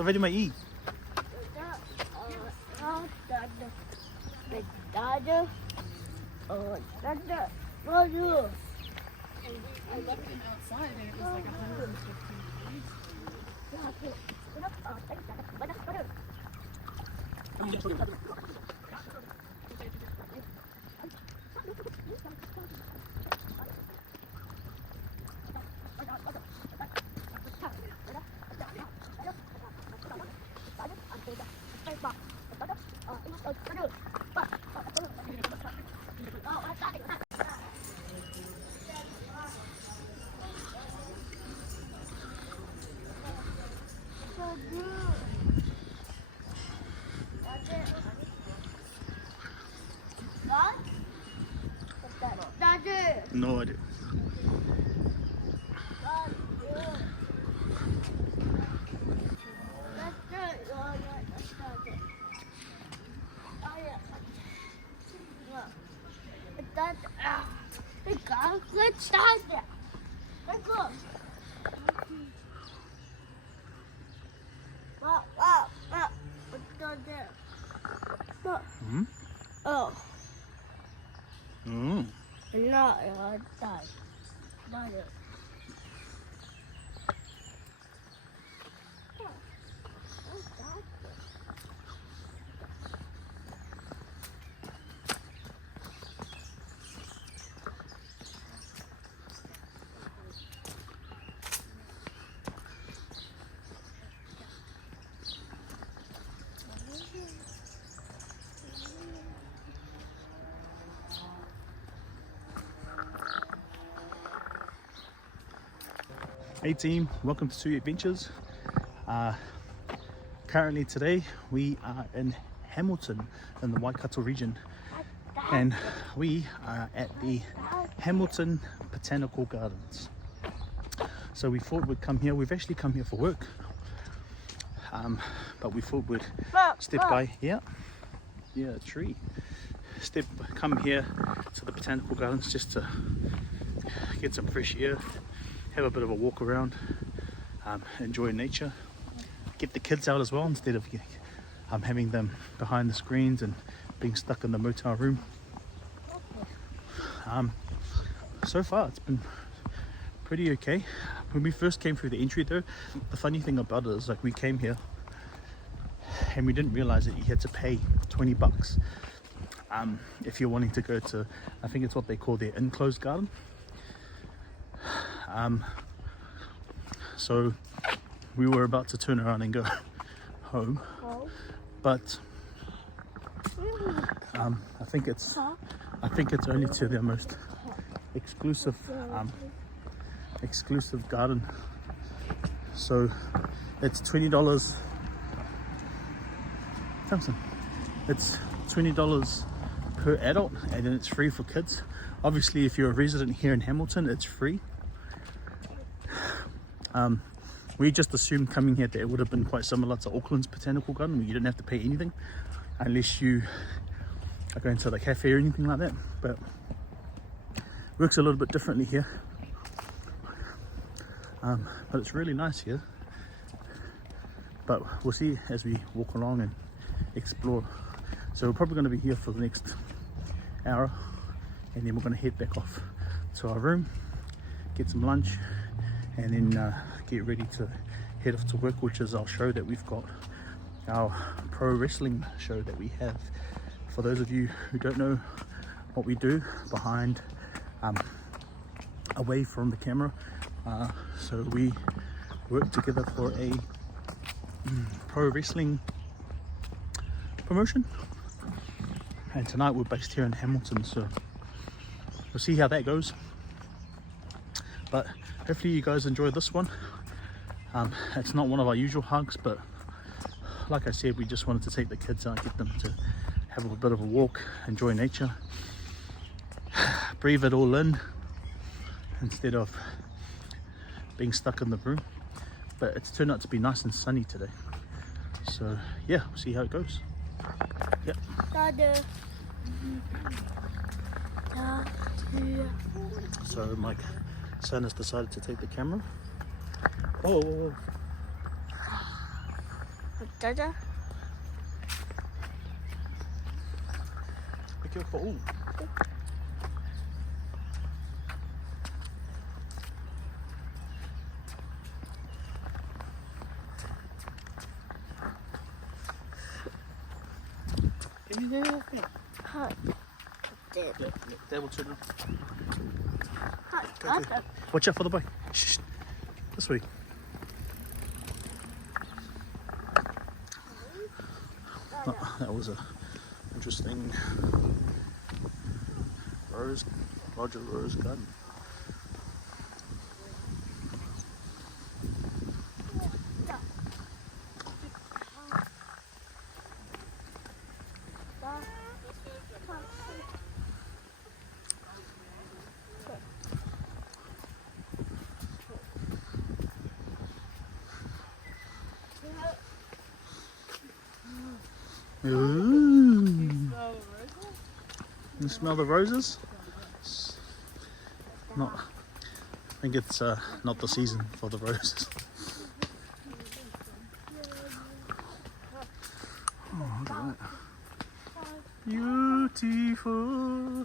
So ready my eat. I left him outside and it was like 115 degrees. No idea. Hmm? Oh. Mm. No, that. Hey team, welcome to Two Adventures. Currently today we are in Hamilton in the Waikato region, and we are at the Hamilton Botanical Gardens. So we thought we'd come here. We've actually come here for work, but we thought we'd step by a tree. Come here to the Botanical Gardens just to get some fresh air, have a bit of a walk around, enjoy nature, get the kids out as well instead of having them behind the screens and being stuck in the motel room. So far it's been pretty okay. When we first came through the entry though, the funny thing about it is like we came here and we didn't realize that you had to pay 20 bucks if you're wanting to go to, I think it's what they call their enclosed garden. So we were about to turn around and go home, but I think it's only to their most exclusive garden. So it's $20. Thompson. It's $20 per adult, and then it's free for kids. Obviously, if you're a resident here in Hamilton, it's free. We just assumed coming here that it would have been quite similar to Auckland's Botanical Garden, where you didn't have to pay anything unless you are going to the cafe or anything like that, but it works a little bit differently here. But it's really nice here, but we'll see as we walk along and explore. So we're probably going to be here for the next hour, and then we're going to head back off to our room, get some lunch, and then get ready to head off to work, which is our show that we've got, our pro wrestling show that we have. For those of you who don't know what we do behind, away from the camera, so we work together for a pro wrestling promotion, and tonight we're based here in Hamilton, so we'll see how that goes. But hopefully you guys enjoy this one. It's not one of our usual hugs, but like I said, we just wanted to take the kids out, get them to have a bit of a walk, enjoy nature, breathe it all in instead of being stuck in the room. But it's turned out to be nice and sunny today, so yeah, we'll see how it goes. Yep. So my son has decided to take the camera. Oh, Dada. Be careful. Ooh. Give me the thing. Hi. Daddy. Dad will turn around. Hi. Go, go. Watch out for the bike. Shh. This way. Oh, that was a interesting Roger Rose garden. Ooh. You smell the roses? Not. I think it's not the season for the roses. Oh, look at that. Beautiful.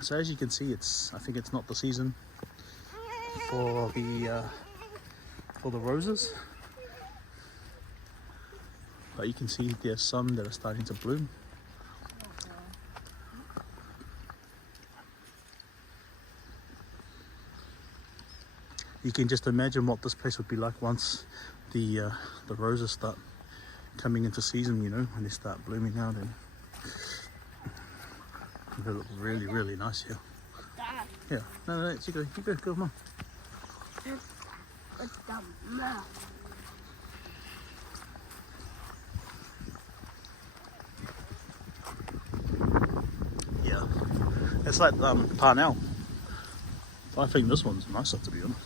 So as you can see, I think it's not the season for the roses, but you can see there's some that are starting to bloom. You can just imagine what this place would be like once the roses start coming into season, you know, when they start blooming out, and they look really, really nice here. Yeah, no, you go, come on. Yeah, it's like Parnell. I think this one's nicer, to be honest.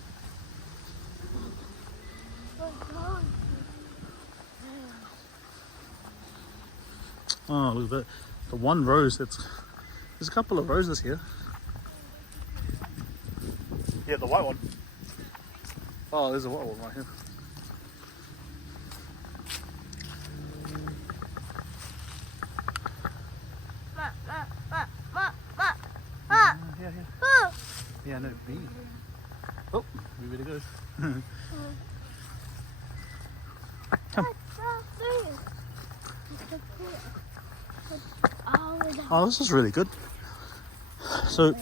Oh, look at that. The one rose, there's a couple of roses here. Yeah, the white one. Oh, there's a white one right here. Yeah, no, bee. Oh, we better go. Come. Oh, this is really good. So,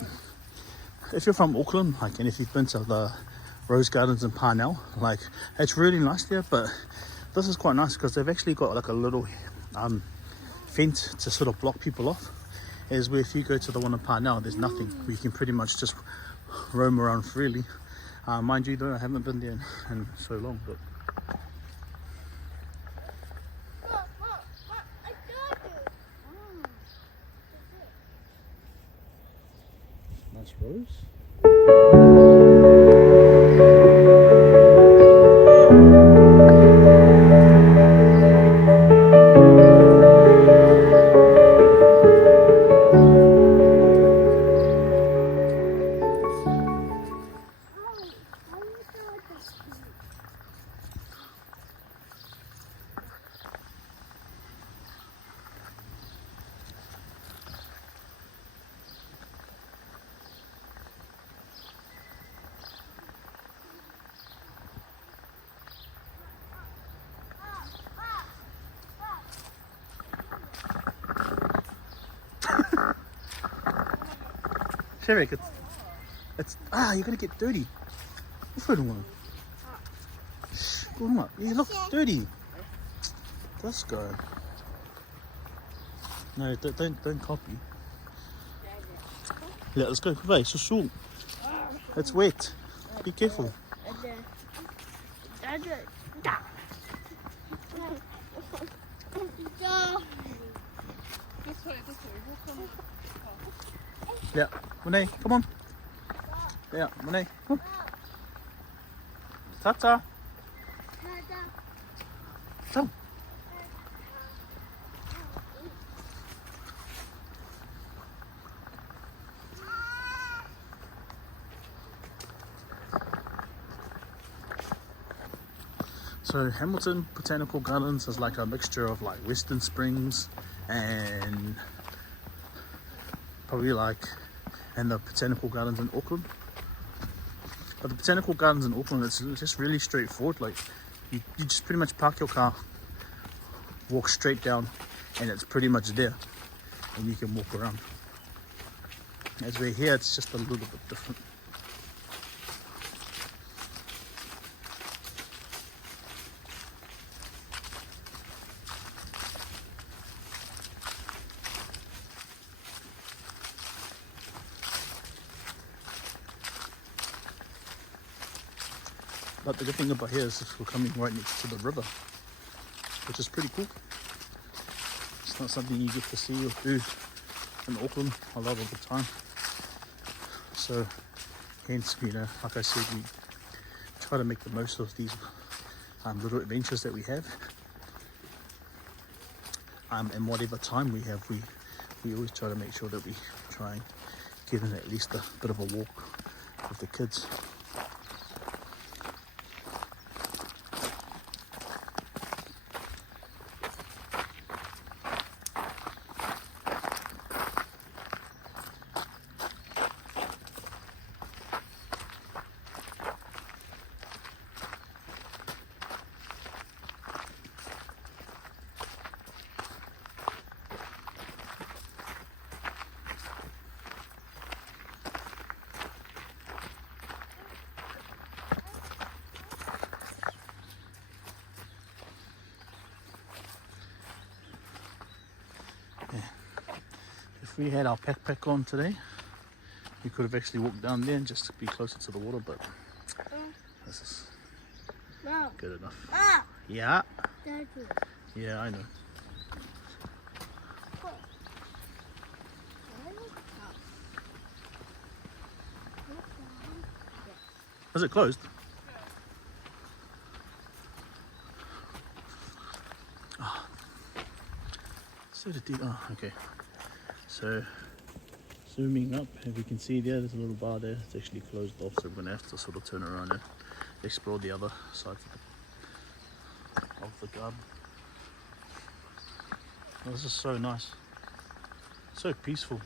if you're from Auckland, like, and if you've been to the rose gardens in Parnell, like, it's really nice there, but this is quite nice because they've actually got like a little fence to sort of block people off. As where if you go to the one in Parnell, there's nothing. You can pretty much just roam around freely. Mind you though, I haven't been there in so long, but nice rose. Sherrick, it's you're gonna get dirty. You look dirty. This guy. No, don't copy. Yeah, let's go. Bye. So short. It's wet. Be careful. This way, walk on. Yeah, Monet, come on. Yeah, Monet, come. Tata. Come. So Hamilton Botanical Gardens is like a mixture of like Western Springs and probably like, and the Botanical Gardens in Auckland. But the Botanical Gardens in Auckland, it's just really straightforward. Like you just pretty much park your car, walk straight down, and it's pretty much there, and you can walk around. As we're here, it's just a little bit different. But the good thing about here is we're coming right next to the river, which is pretty cool. It's not something you get to see or do in Auckland a lot of the time. So hence, you know, like I said, we try to make the most of these little adventures that we have. And whatever time we have, we always try to make sure that we try and get in at least a bit of a walk with the kids. If we had our backpack on today, we could have actually walked down there and just be closer to the water, but this is No. good enough. Ah! Yeah, Daddy. yeah, I know. Is it closed? Oh. So the deep. Oh, okay. So zooming up, if you can see there's a little bar there. It's actually closed off, so we're gonna have to sort of turn around and explore the other side of the garden. Oh, this is so nice, so peaceful.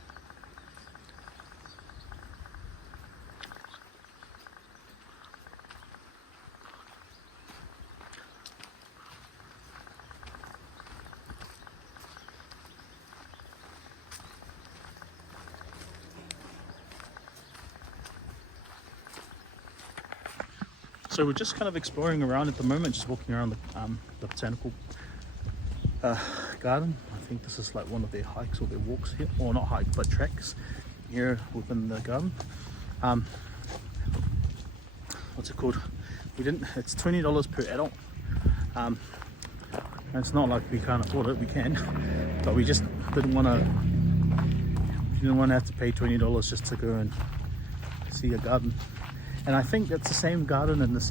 So we're just kind of exploring around at the moment, just walking around the botanical garden. I think this is like one of their hikes or their walks here, or not hikes but tracks here within the garden. What's it called? It's $20 per adult. And it's not like we can't afford it, we can, but we just didn't want to have to pay $20 just to go and see a garden. And I think it's the same garden and it's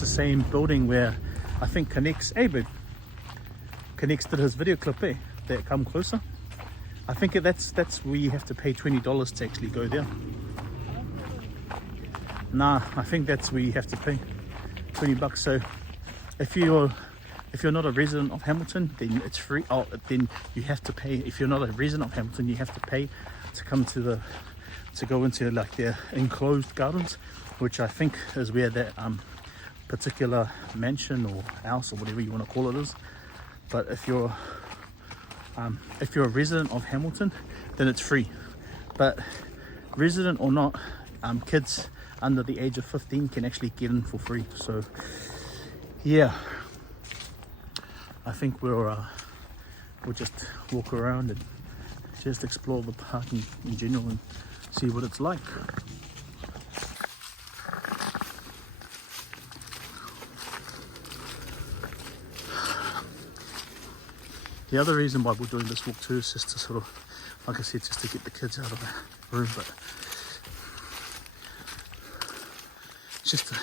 the same building where I think Connects did his video clip, that Come Closer. I think that's where you have to pay $20 to actually go there. Nah, I think that's where you have to pay $20. So if you're not a resident of Hamilton, then it's free. Oh, then you have to pay. If you're not a resident of Hamilton, you have to pay to come to go into like their enclosed gardens, which I think is where that particular mansion or house or whatever you want to call it is. But if you're a resident of Hamilton, then it's free. But resident or not, kids under the age of 15 can actually get in for free. So yeah, I think we'll just walk around and just explore the park in general and see what it's like. The other reason why we're doing this walk too is just to sort of, like I said, just to get the kids out of the room, but just to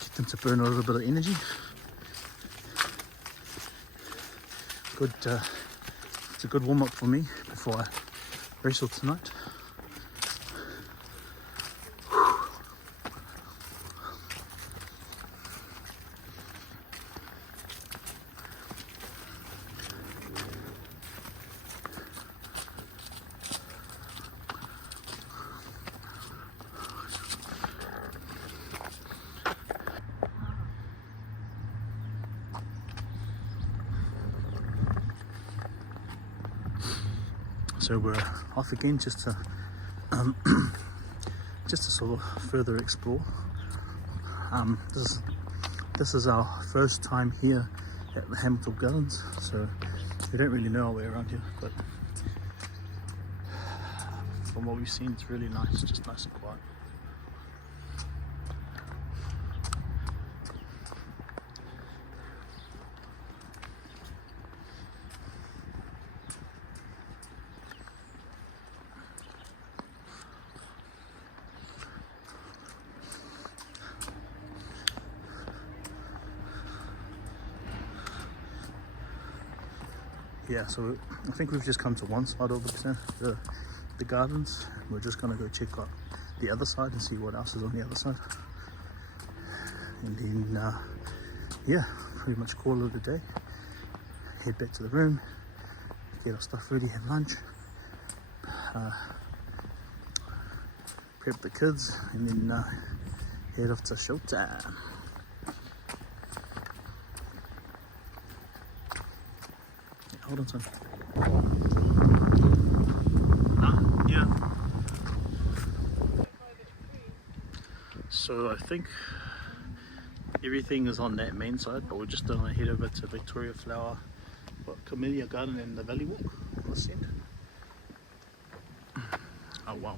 get them to burn a little bit of energy. Good, it's a good warm up for me before I wrestle tonight. So we're off again just to sort of further explore. This is our first time here at the Hamilton Gardens, so we don't really know our way around here, but from what we've seen, it's really nice, just nice and quiet. Yeah, so I think we've just come to one side of the gardens. We're just gonna go check out the other side and see what else is on the other side. And then, yeah, pretty much call it a day. Head back to the room, get our stuff ready, have lunch, prep the kids, and then head off to showtime. Hold on, son. Yeah. So I think everything is on that main side, but we're just gonna head over to Victoria Flower, Camellia Garden and the Valley Walk on the side. Oh wow.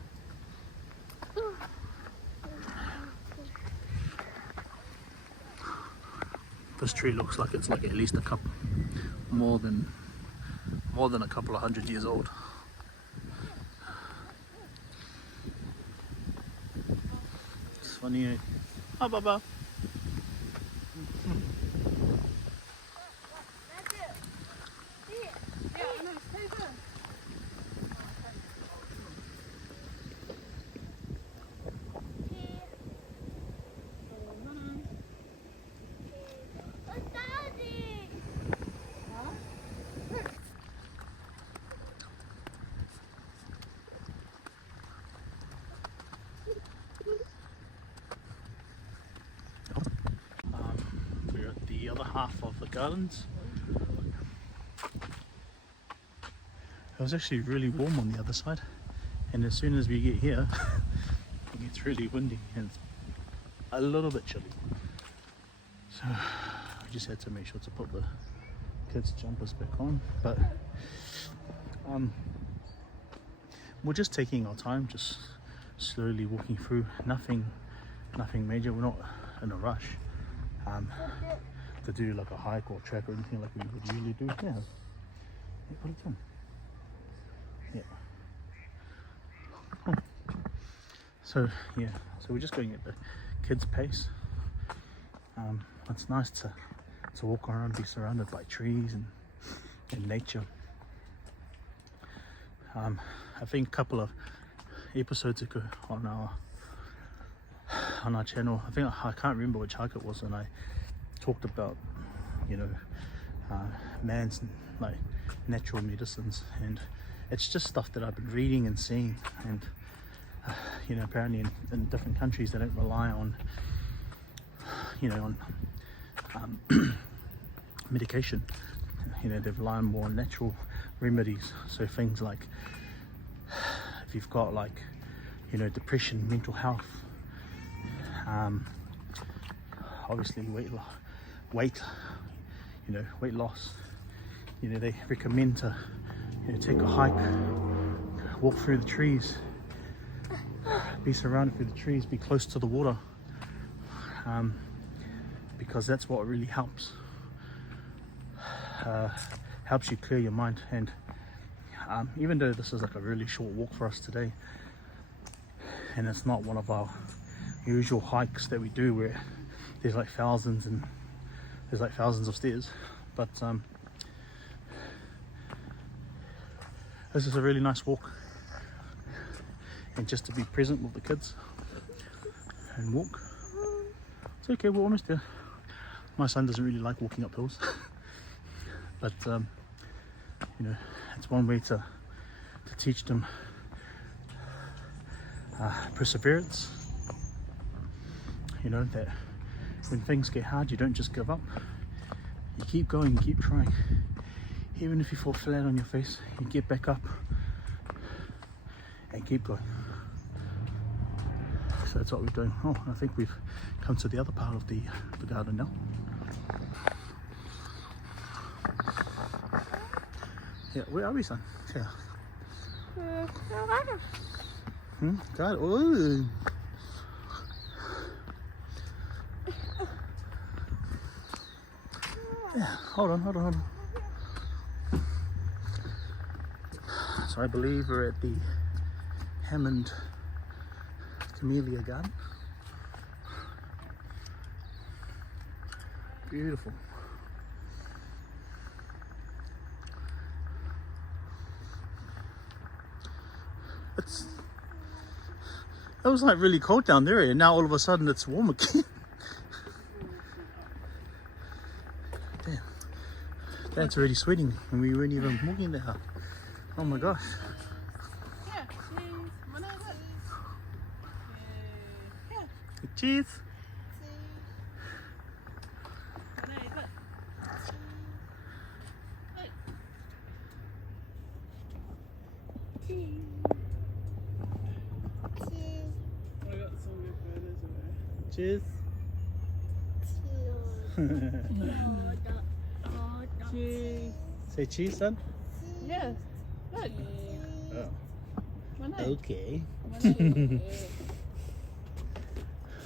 This tree looks like it's like at least a couple, more than a couple of 100 years old. It's funny, eh? Oh, Baba. We're at the other half of the gardens. It was actually really warm on the other side, and as soon as we get here it gets really windy and it's a little bit chilly, so I just had to make sure to put the kids' jumpers back on. But we're just taking our time, just slowly walking through. Nothing major. We're not in a rush to do like a hike or track or anything like we would usually do. Yeah, put it on. Yeah. Oh. So yeah, so we're just going at the kids' pace. It's nice to walk around, be surrounded by trees and nature. I think a couple of episodes ago on our channel, I can't remember which hike it was, and I talked about, you know, man's like natural medicines, and it's just stuff that I've been reading and seeing, and you know, apparently in different countries they don't rely on, you know, on medication. You know, they rely more on natural remedies. So things like, if you've got like, you know, depression, mental health, obviously weight loss, you know, they recommend to, you know, take a hike, walk through the trees, be surrounded through the trees, be close to the water, because that's what really helps you clear your mind. And even though this is like a really short walk for us today, and it's not one of our usual hikes that we do where there's like thousands of stairs, but this is a really nice walk, and just to be present with the kids and walk. It's okay, we're almost there. My son doesn't really like walking up hills but you know, it's one way to teach them perseverance. You know, that when things get hard, you don't just give up. You keep going, you keep trying. Even if you fall flat on your face, you get back up, and keep going. So that's what we're doing. Oh, I think we've come to the other part of the garden now. Yeah, where are we, son? Yeah. God, oh. Yeah, hold on. So I believe we're at the Hammond Camellia Garden. Beautiful. It was like really cold down there, and now all of a sudden it's warm again. Damn. Dad's already sweating and we weren't even walking there. Oh my gosh. Yeah, cheese. Mana is it? Yeah. Cheese. Mana is it? Look. Cheese. I got some good photos of her. Cheese. Cheese. Say cheese, son. Yes. Look. Oh. Mana. Okay. Mana.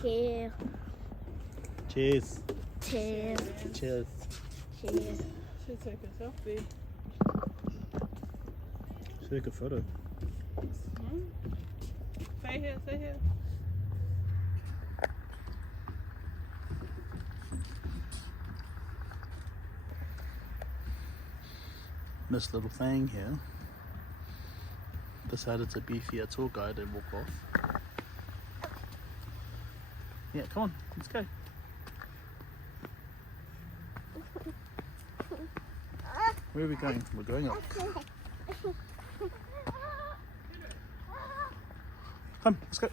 Cheers. Cheers. Cheers. Cheers. Cheers. Should take a selfie. Take a photo. Stay here, stay here. This little thing here decided to be a tour guide and walk off. Yeah, come on, let's go. Where are we going? We're going up. Come, let's go.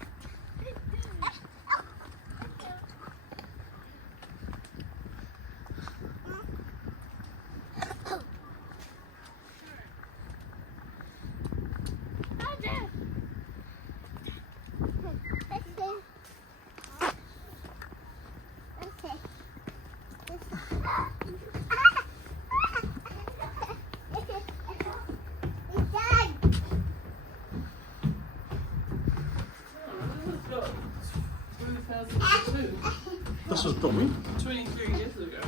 This was built when? 23 years ago.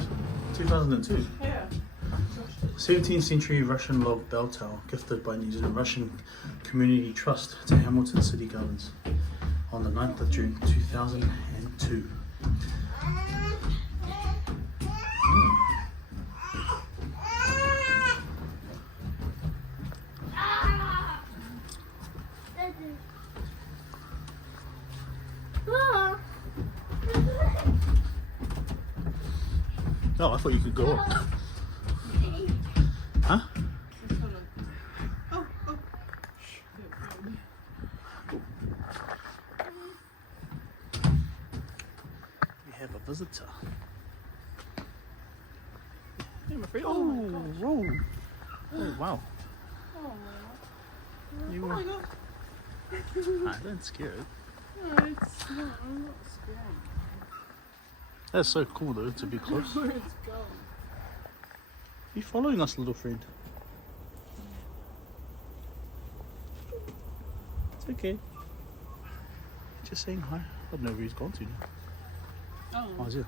2002. Yeah. 17th century Russian log bell tower gifted by New Zealand Russian Community Trust to Hamilton City Gardens on the 9th of June 2002. Oh, I thought you could go up. Huh? Oh, oh. We have a visitor. Hey, my friend. Oh, Oh my gosh. whoa. Oh, wow. Oh my You god. Oh were... my god. Ah, don't scare it. No, it's not. I'm not scared. That's so cool though, to be close. Where it's going. You following us, little friend? It's okay. Just saying hi. I don't know where he's gone to now. Oh, is it?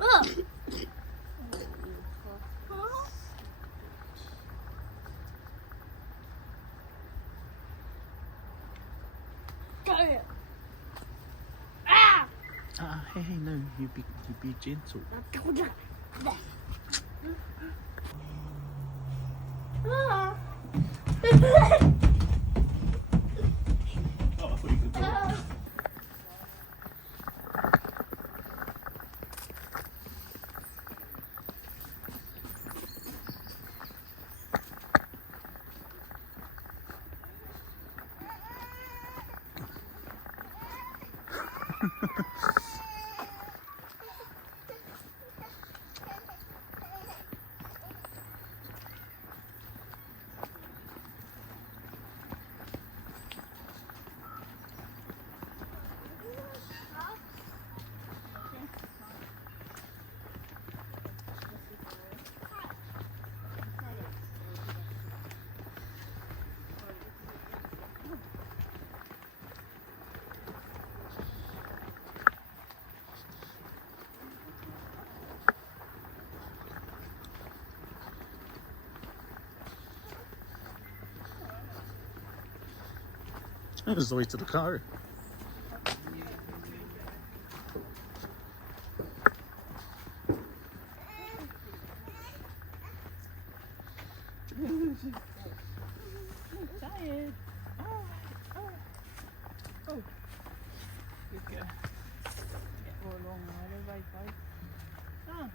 Oh. Hey, no, you be gentle. Ah. Oh, I thought you could go. It's always to the car. Tired. Oh. Good girl. Get all along right away, babe. Oh.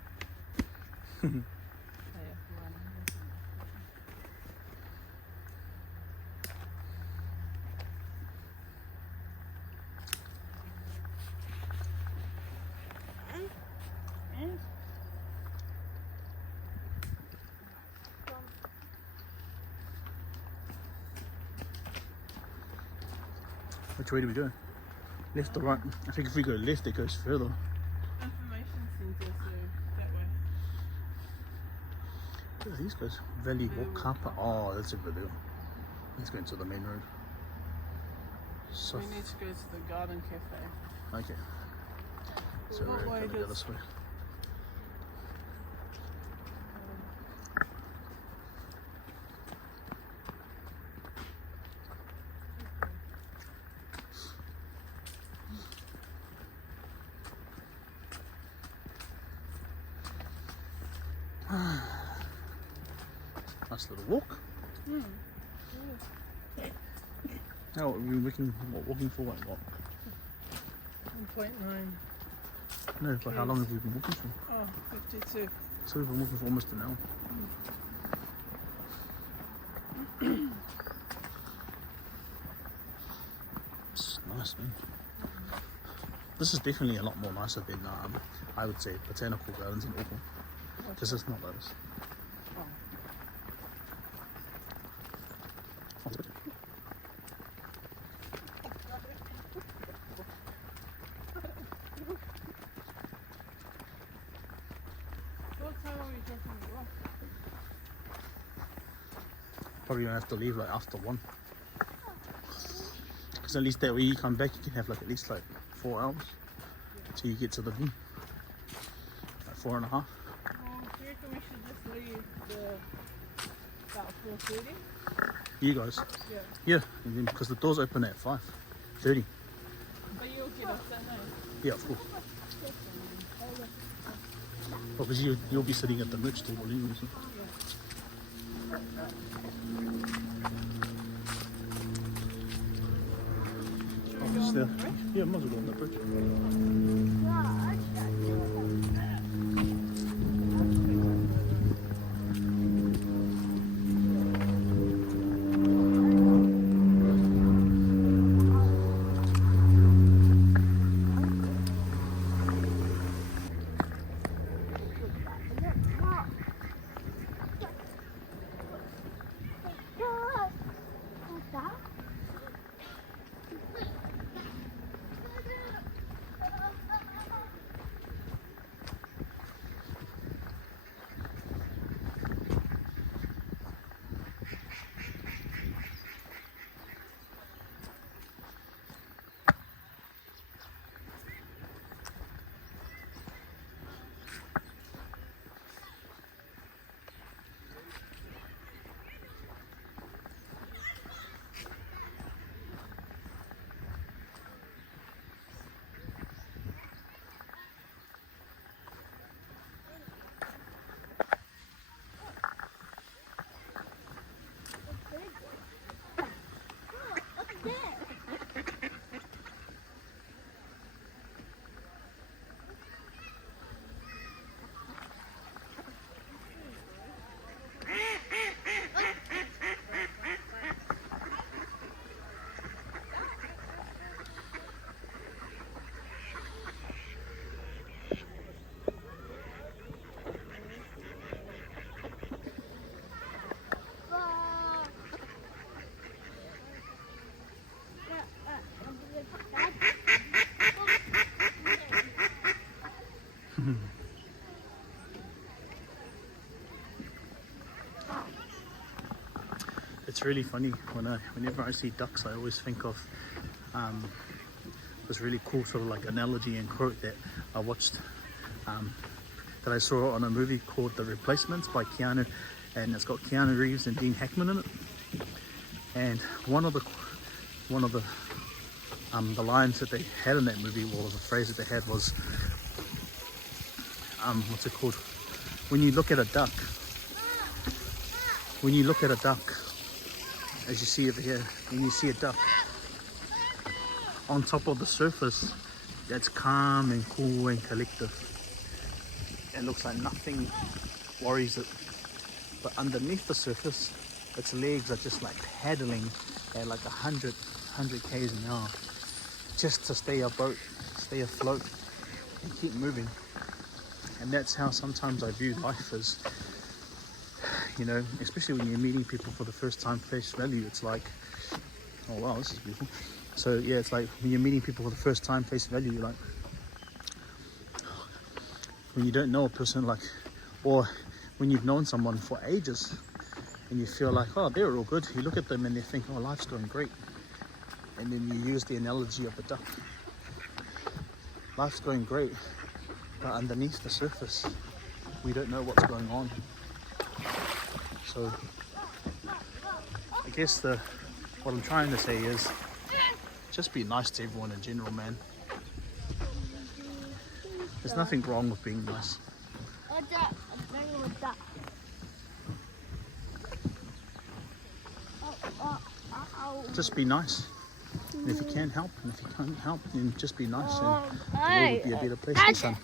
Which way do we go? Left or right? I think if we go left, it goes further. Information centre, so that way. What are these guys? Valley Walk Kappa. Oh, that's a good deal. Let's go into the main road. So, We need to go to the garden cafe. okay. So What we're way gonna go does- this way. Nice little walk. How are we walking for what? 1.9. No, but how long have we been walking for? Oh, 52. So we've been walking for almost an hour. It's nice, man. This is definitely a lot more nicer than I would say botanical gardens in Auckland. Because it's not those. What time are we dropping you off? Probably gonna have to leave like after 1. Because at least that way you come back, you can have like at least like 4 hours till you get to the view. Like 4.5. Do you reckon we should just leave about 4:30? You guys? Yeah. Yeah, and then because the doors open at 5:30. But you'll get us that night. Yeah, of course. Well, because you'll be sitting at the merch table anyway. So. Oh, it's there. Yeah, might as well go on the bridge. It's really funny whenever I see ducks, I always think of this really cool sort of like analogy and quote that I watched, that I saw on a movie called The Replacements by Keanu, and it's got Keanu Reeves and Dean Hackman in it. And one of the The lines that they had in that movie, or the phrase that they had was, what's it called? When you look at a duck, as you see over here, when you see a duck on top of the surface, that's calm and cool and collective. It looks like nothing worries it. But underneath the surface, its legs are just like paddling at like 100 k's an hour, just to stay afloat, and keep moving. And that's how sometimes I view life as, you know, especially when you're meeting people for the first time face value. It's like, oh wow, this is beautiful. So yeah, it's like when you're meeting people for the first time face value, you're like, when you don't know a person, like, or when you've known someone for ages and you feel like, oh, they're all good. You look at them and they think, oh, life's going great. And then you use the analogy of the duck. Life's going great, but underneath the surface, we don't know what's going on. So I guess what I'm trying to say is just be nice to everyone in general, man. There's nothing wrong with being nice. A duck. I'm playing with duck. Just be nice. And if you can help, and if you can't help, then just be nice, and the world will be a better place. Dad. Son.